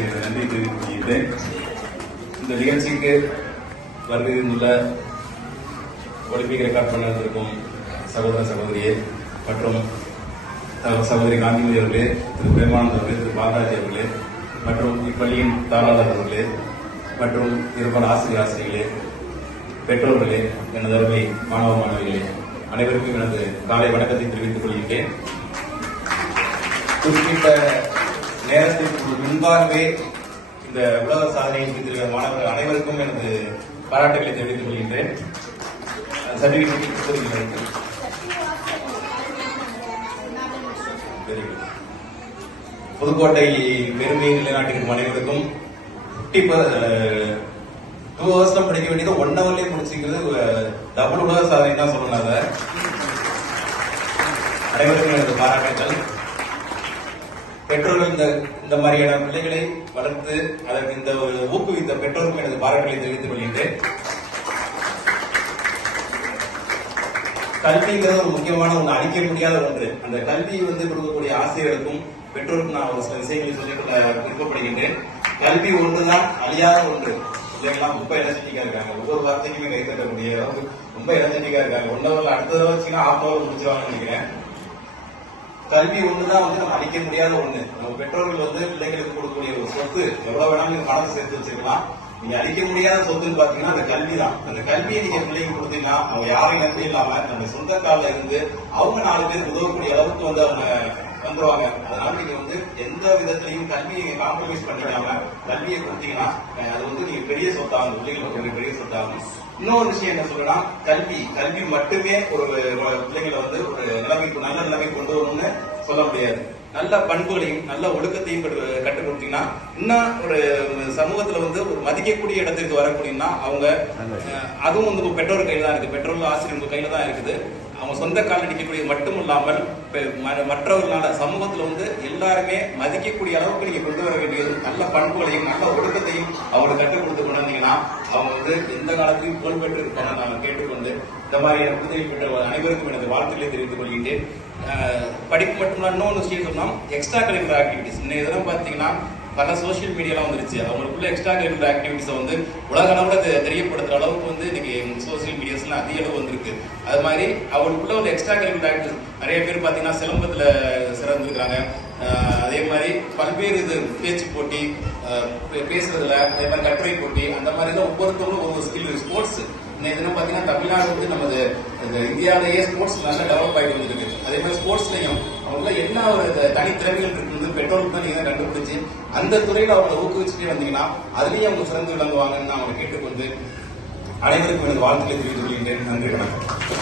அவர்களுக்கு நன்றி தெரிவித்துக் கொள்கிறேன். இந்த நிகழ்ச்சிக்கு வருகின்ற ஒலிம்பிக் ரெக்கார்ட் பண்ணிருக்கும் சகோதர சகோதரியே மற்றும் சகோதரி காந்திமதி அவர்களே, திரு பிரேமானந்த் அவர்களே, திரு பாலராஜ் அவர்களே மற்றும் இப்பள்ளியின் தாராளர் அவர்களே மற்றும் இருப்பான ஆசிரியர்களே, பெற்றோர்களே, எனது அருமை மாணவ மாணவிகளே, அனைவருக்கும் எனது காலை வணக்கத்தை தெரிவித்துக் கொள்கிறேன். குறிப்பிட்ட நேரத்திற்கு முன்பாகவே இந்த உலக சாதனை புரிந்திருக்கிற மாணவர்கள் அனைவருக்கும் எனது பாராட்டுகளை தெரிவித்துக் கொள்கின்றேன். புதுக்கோட்டை பெருமையை நிலைநாட்டிருக்கும் அனைவருக்கும் 2 hours படிக்க வேண்டியது 1 hourலயே முடிச்சுக்கிறது டபுள் உலக சாதனை தான் சொல்லணும். அனைவருக்கும் எனது பாராட்டுகள். பெற்றோர்கள் இந்த மாதிரியான பிள்ளைகளை வளர்த்து அதற்கு இந்த ஊக்குவித்த பெற்றோருக்கும் எனது பாராட்டுகளை தெரிவித்துக் கொள்கின்றேன். கல்விங்கிறது ஒரு முக்கியமான ஒன்று, அழிக்க முடியாத ஒன்று. அந்த கல்வி கொடுக்கக்கூடிய ஆசிரியர்களுக்கும் பெற்றோருக்கும் நான் ஒரு சில விஷயங்களை சொல்லிக்கொள்ள விருப்பப்படுகின்றேன். கல்வி ஒன்றுதான் அழியாத ஒன்று. இல்லைங்களா? ரொம்ப எனர்ஜெட்டிக்கா இருக்காங்க, ஒவ்வொரு வார்த்தைக்குமே கை தட்டக்கூடிய அளவுக்கு ரொம்ப எனர்ஜெட்டிக்கா இருக்காங்க. 1 hour அடுத்த தடவை வச்சுன்னா 1/2 hour முடிச்சிருவாங்கன்னு நினைக்கிறேன். கல்வி ஒண்ணுதான் நம்ம அழிக்க முடியாத ஒண்ணு. நம்ம பெற்றோர்கள் பிள்ளைகளுக்கு கொடுக்கக்கூடிய ஒரு சொத்து. எவ்வளவு வேணாலும் நீங்க பணத்தை சேர்த்து வச்சிருக்கலாம், நீங்க அழிக்க முடியாத சொத்துன்னு பாத்தீங்கன்னா அந்த கல்வி தான். அந்த கல்வியை நீங்க பிள்ளைங்க கொடுத்தீங்கன்னா அவங்க யாரையும் நம்பி இல்லாம நம்ம சொந்த காலில் இருந்து அவங்க 4 பேர் உதவக்கூடிய அளவுக்கு அவங்க வந்துருவாங்க. அதனால நீங்க எந்த விதத்திலையும் கல்வியை காம்ப்ரமைஸ் பண்ணிக்காம கல்வியை கொடுத்தீங்கன்னா அது நீங்க பெரிய சொத்தாகும், பிள்ளைங்களுக்கு பெரிய சொத்தாகும். இன்னொரு விஷயம் என்ன சொல்லணும்னா, கல்வி மட்டுமே ஒரு பிள்ளைங்களை ஒரு நிலைமைக்கு நல்ல நிலைமை கொண்டு வரணும்னு சொல்ல முடியாது. நல்ல பண்புகளையும் நல்ல ஒழுக்கத்தையும் கற்றுக் கொடுத்தீங்கன்னா இன்னும் ஒரு சமூகத்துல ஒரு மதிக்கக்கூடிய இடத்திற்கு வரக்கூடியன்னா அவங்க அதுவும் பெற்றோர் கையில தான் இருக்கு, பெற்றோர்கள் ஆசிரியர்கள் கையில தான் இருக்குது. அவங்க சொந்த கால் அடிக்கக்கூடிய மட்டும் இல்லாமல் மற்றவர்களால சமூகத்துல எல்லாருமே மதிக்கக்கூடிய அளவுக்கு நீங்க கொண்டு வர வேண்டியது நல்ல பண்புகளையும் நல்ல ஒழுக்கத்தையும் அவங்களுக்கு கற்றுக் கொடுத்து கொண்டு வந்தீங்கன்னா அவங்க எந்த காலத்திலையும் புகழ் பெற்று இருப்பாங்க. நான் கேட்டுக்கொண்டு இந்த மாதிரி விடுதலை பெற்ற அனைவருக்கும் எனது வாழ்த்துக்களை தெரிவித்துக் கொள்கின்றேன். படிப்பு மட்டும்தான். இன்னொன்று விஷயம் சொன்னா எக்ஸ்ட்ரா கரிக்குலர் ஆக்டிவிட்டிஸ். இன்னும் இதெல்லாம் பாத்தீங்கன்னா பல சோசியல் மீடியாலாம் வந்துருச்சு. அவங்களுக்குள்ள எக்ஸ்ட்ரா கரிக்குலர் ஆக்டிவிட்டிஸை உலக அளவில் தெரியப்படுத்துற அளவுக்கு இன்னைக்கு சோசியல் மீடியாஸ்லாம் அதிக அளவு வந்திருக்கு. அது மாதிரி அவங்களுக்குள்ள எக்ஸ்ட்ரா கரிக்குலர் ஆக்டிவிட்டிஸ் நிறைய பேர் பாத்தீங்கன்னா சிலம்பத்துல சிறந்திருக்கிறாங்க. அதே மாதிரி பல்வேறு பேச்சு போட்டி, பேசுறதுல, அதே மாதிரி கட்டுரை போட்டி, அந்த மாதிரி தான் ஒவ்வொருத்தவங்களும் ஒரு ஸ்கில். ஸ்போர்ட்ஸ் இன்னும் பாத்தீங்கன்னா தமிழ்நாடு நமது இந்தியாவிலேயே ஸ்போர்ட்ஸ் நல்லா டெவலப் ஆகிட்டு வந்துருக்கு. அதே மாதிரி ஸ்போர்ட்ஸ்லயும் அவங்கள என்ன ஒரு தனித்திறமைகள் இருக்கு பெற்றோருக்கு தான் நீங்க கண்டுபிடிச்சு அந்த துறையில அவங்களை ஊக்குவிச்சுட்டே வந்தீங்கன்னா அதுலயும் அவங்க சிறந்து விளங்குவாங்கன்னு நான் அவங்களை கேட்டுக்கொண்டு அனைவருக்கும் எனது வாழ்த்துக்களை தெரிவித்துக் கொள்கின்றேன். நன்றி, வணக்கம்.